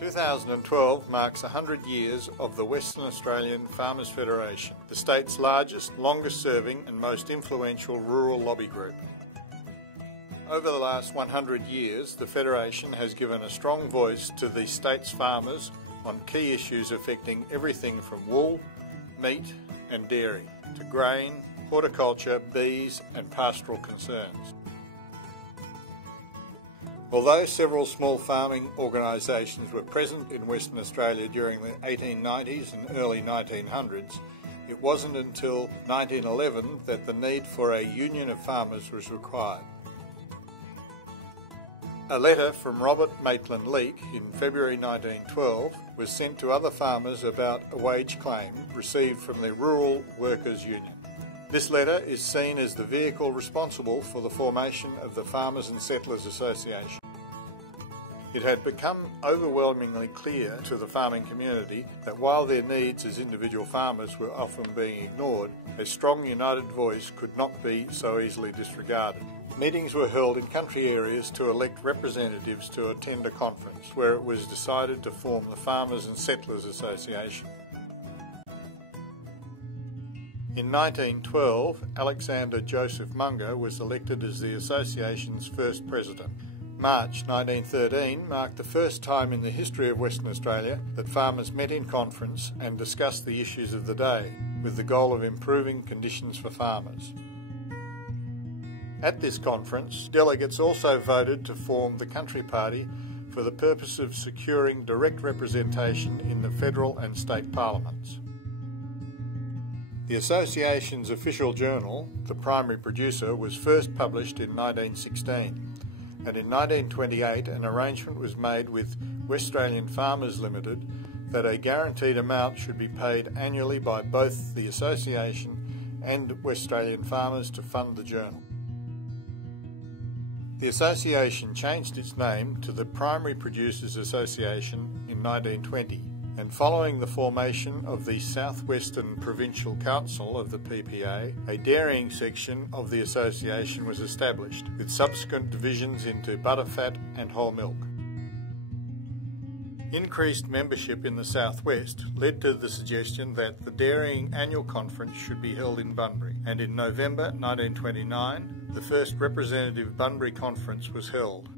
2012 marks 100 years of the Western Australian Farmers Federation, the state's largest, longest-serving and most influential rural lobby group. Over the last 100 years, the Federation has given a strong voice to the state's farmers on key issues affecting everything from wool, meat and dairy, to grain, horticulture, bees and pastoral concerns. Although several small farming organisations were present in Western Australia during the 1890s and early 1900s, it wasn't until 1911 that the need for a union of farmers was required. A letter from Robert Maitland Leake in February 1912 was sent to other farmers about a wage claim received from the Rural Workers' Union. This letter is seen as the vehicle responsible for the formation of the Farmers and Settlers Association. It had become overwhelmingly clear to the farming community that while their needs as individual farmers were often being ignored, a strong united voice could not be so easily disregarded. Meetings were held in country areas to elect representatives to attend a conference where it was decided to form the Farmers and Settlers Association. In 1912, Alexander Joseph Munger was elected as the association's first president. March 1913 marked the first time in the history of Western Australia that farmers met in conference and discussed the issues of the day, with the goal of improving conditions for farmers. At this conference, delegates also voted to form the Country Party for the purpose of securing direct representation in the federal and state parliaments. The association's official journal, The Primary Producer, was first published in 1916, and in 1928 an arrangement was made with West Australian Farmers Limited that a guaranteed amount should be paid annually by both the association and West Australian farmers to fund the journal. The association changed its name to the Primary Producers Association in 1920, and following the formation of the Southwestern Provincial Council of the PPA, a dairying section of the association was established, with subsequent divisions into butterfat and whole milk. Increased membership in the southwest led to the suggestion that the dairying annual conference should be held in Bunbury, and in November 1929 the first representative Bunbury conference was held.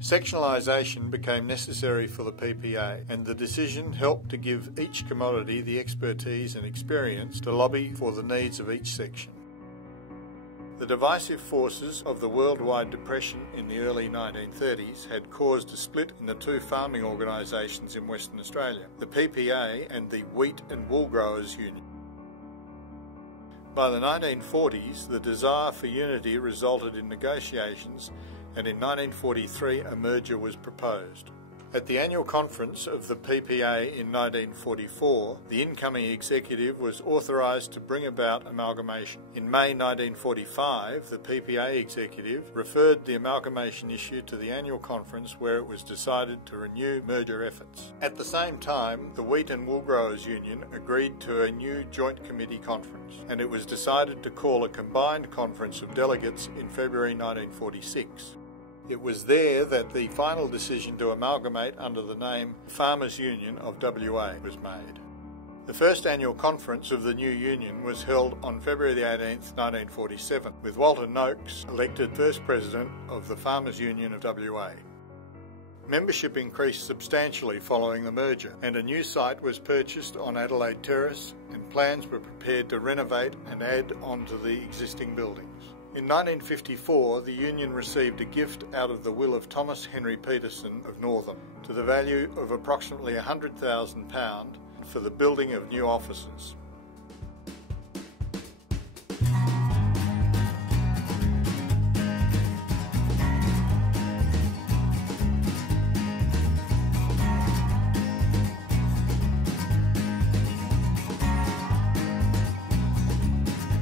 Sectionalisation became necessary for the PPA, and the decision helped to give each commodity the expertise and experience to lobby for the needs of each section. The divisive forces of the worldwide depression in the early 1930s had caused a split in the two farming organisations in Western Australia, the PPA and the Wheat and Wool Growers Union. By the 1940s, the desire for unity resulted in negotiations, and in 1943 a merger was proposed. At the annual conference of the PPA in 1944, the incoming executive was authorised to bring about amalgamation. In May 1945, the PPA executive referred the amalgamation issue to the annual conference, where it was decided to renew merger efforts. At the same time, the Wheat and Wool Growers Union agreed to a new joint committee conference, and it was decided to call a combined conference of delegates in February 1946. It was there that the final decision to amalgamate under the name Farmers Union of WA was made. The first annual conference of the new union was held on February 18, 1947, with Walter Noakes elected first president of the Farmers Union of WA. Membership increased substantially following the merger, and a new site was purchased on Adelaide Terrace, and plans were prepared to renovate and add on to the existing buildings. In 1954, the union received a gift out of the will of Thomas Henry Peterson of Northam to the value of approximately £100,000 for the building of new offices.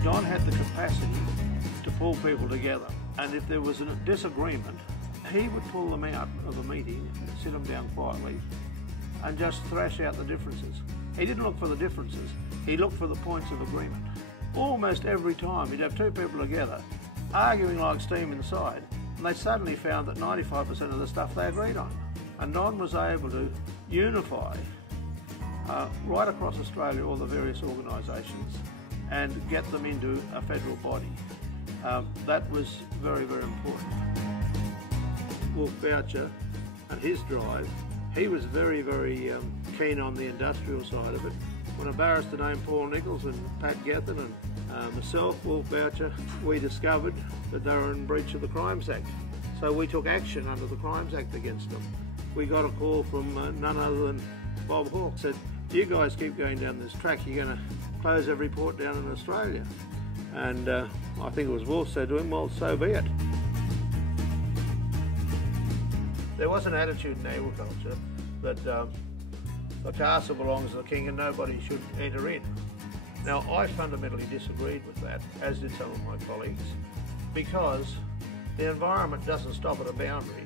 John had the capacity to pull people together, and if there was a disagreement, he would pull them out of a meeting, sit them down quietly, and just thrash out the differences. He didn't look for the differences, he looked for the points of agreement. Almost every time he'd have two people together, arguing like steam inside, and they suddenly found that 95% of the stuff they agreed on. And Don was able to unify right across Australia all the various organisations and get them into a federal body. That was very, very important. Wolf Boucher and his drive, he was very, very keen on the industrial side of it. When a barrister named Paul Nichols and Pat Gethin and myself, Wolf Boucher, we discovered that they were in breach of the Crimes Act. So we took action under the Crimes Act against them. We got a call from none other than Bob Hawke. Said, you guys keep going down this track, you're going to close every port down in Australia. And I think it was Wolf said to him, well, so be it. There was an attitude in agriculture that the castle belongs to the king and nobody should enter in. Now, I fundamentally disagreed with that, as did some of my colleagues, because the environment doesn't stop at a boundary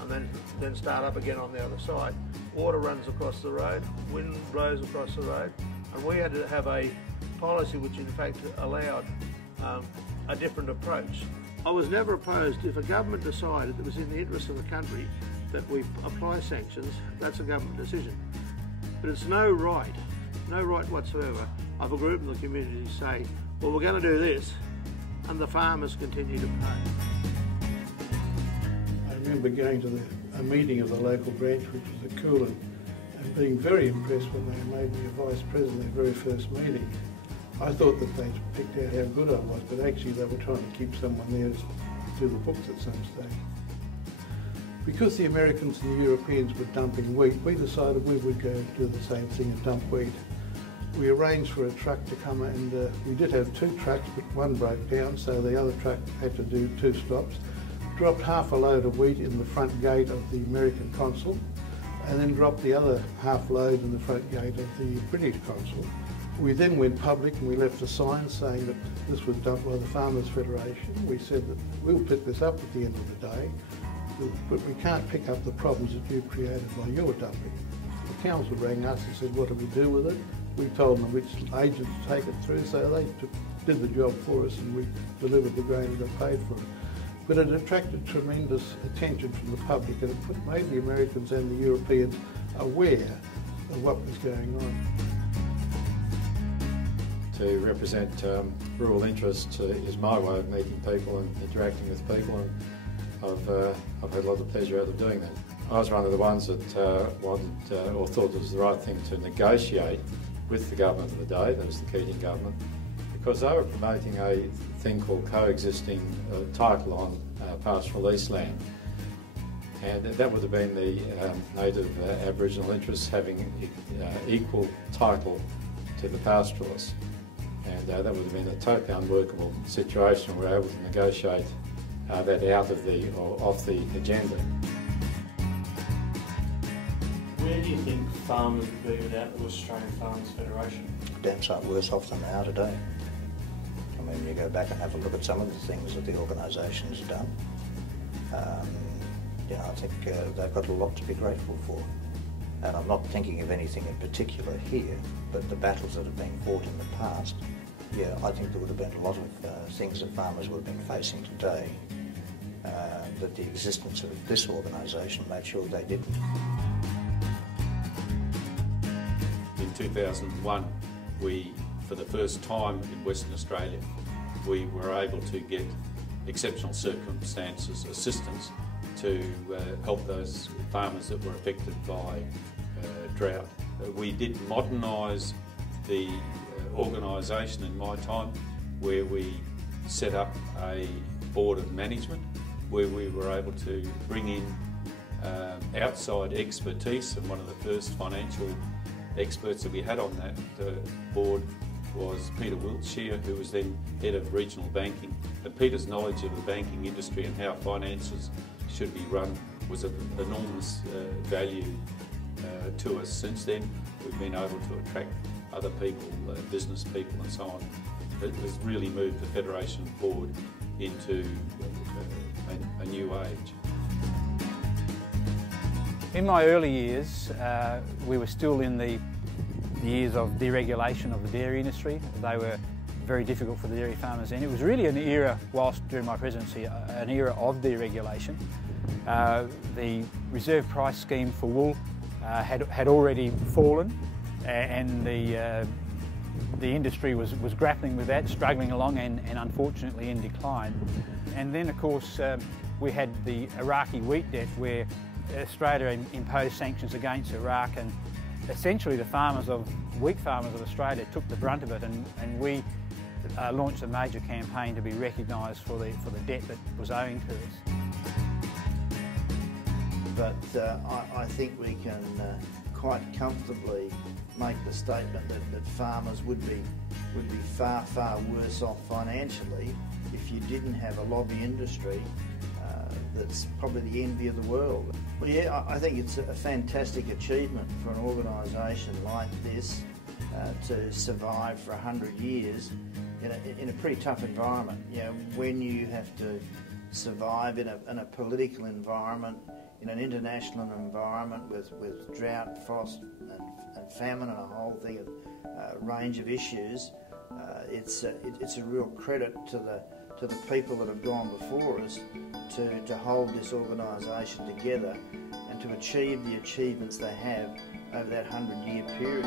and then start up again on the other side. Water runs across the road, wind blows across the road, and we had to have a policy which in fact allowed a different approach. I was never opposed. If a government decided it was in the interest of the country that we apply sanctions, that's a government decision. But it's no right whatsoever of a group in the community to say, well, we're going to do this, and the farmers continue to pay. I remember going to a meeting of the local branch, which was at Coolin, and being very impressed when they made me a vice president their very first meeting. I thought that they'd picked out how good I was, but actually they were trying to keep someone there to do the books at some stage. Because the Americans and the Europeans were dumping wheat, we decided we would go do the same thing and dump wheat. We arranged for a truck to come, and we did have 2 trucks, but one broke down, so the other truck had to do 2 stops. Dropped half a load of wheat in the front gate of the American consul, and then dropped the other half load in the front gate of the British consul. We then went public and we left a sign saying that this was dumped by the Farmers Federation. We said that we'll pick this up at the end of the day, but we can't pick up the problems that you've created by your dumping. The council rang us and said, what do we do with it? We told them which agents to take it through, so they did the job for us and we delivered the grain and got paid for it. But it attracted tremendous attention from the public, and it made the Americans and the Europeans aware of what was going on. To represent rural interests is my way of meeting people and interacting with people, and I've had a lot of pleasure out of doing that. I was one of the ones that wanted or thought it was the right thing to negotiate with the government of the day, that was the Keating government, because they were promoting a thing called coexisting title on pastoral lease land. And that would have been the native Aboriginal interests having equal title to the pastoralists. And that would have been a totally unworkable situation. We were able to negotiate that out of or off the agenda. Where do you think farmers would be without the Australian Farmers Federation? Damn sight worse off than they are today. I mean, you go back and have a look at some of the things that the organisation's done. You know, I think they've got a lot to be grateful for. And I'm not thinking of anything in particular here, but the battles that have been fought in the past, yeah, I think there would have been a lot of things that farmers would have been facing today that the existence of this organisation made sure they didn't. In 2001, we, for the first time in Western Australia, we were able to get exceptional circumstances assistance to help those farmers that were affected by drought. We did modernise the organisation in my time, where we set up a board of management where we were able to bring in outside expertise, and one of the first financial experts that we had on that board was Peter Wiltshire, who was then head of regional banking. And Peter's knowledge of the banking industry and how finances should be run was of enormous value to us. Since then, we've been able to attract other people, business people and so on. It has really moved the Federation forward into a new age. In my early years, we were still in the years of deregulation of the dairy industry. They were very difficult for the dairy farmers, and it was really an era, whilst during my presidency, an era of deregulation. The reserve price scheme for wool had already fallen, and the industry was grappling with that, struggling along and unfortunately in decline. And then of course we had the Iraqi wheat debt, where Australia imposed sanctions against Iraq, and essentially the wheat farmers of Australia took the brunt of it, and we launched a major campaign to be recognised for the debt that was owing to us. But I think we can quite comfortably make the statement that farmers would be far, far worse off financially if you didn't have a lobby industry that's probably the envy of the world. Well, yeah, I think it's a fantastic achievement for an organisation like this to survive for 100 years in a pretty tough environment. You know, when you have to survive in a political environment, in an international environment with drought, frost and famine and a whole thing of range of issues, it's a real credit to the people that have gone before us to hold this organisation together and to achieve the achievements they have over that 100-year period.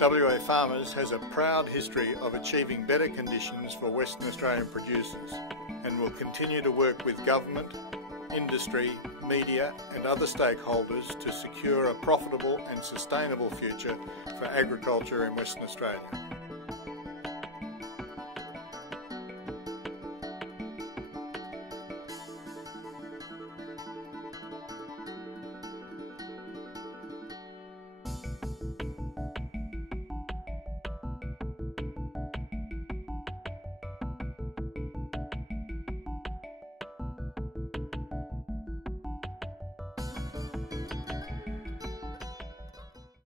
WA Farmers has a proud history of achieving better conditions for Western Australian producers, and will continue to work with government, industry, media and other stakeholders to secure a profitable and sustainable future for agriculture in Western Australia.